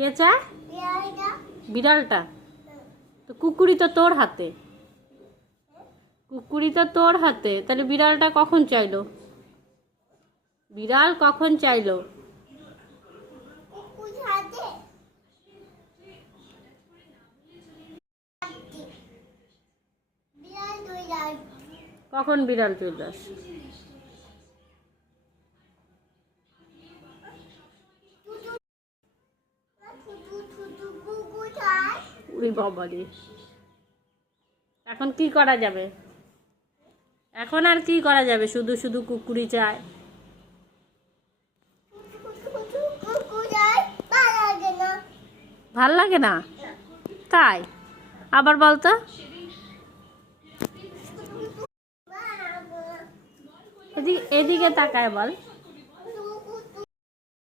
কে চায়? বিড়ালটা। তো কুকুরই তো তোর হাতে, কুকুরই তো তোর হাতে, তাহলে বিড়ালটা কখন চাইলো? বিড়াল কখন চাইলো? কখন বিড়াল চলে আসে? ওরে বাবা রে, এখন কি করা যাবে? এখন আর কি করা যাবে? শুধু শুধু কুকুরই চায়। ভাল লাগে না? তাই আবার বলতো, এদিকে তাকায় বল।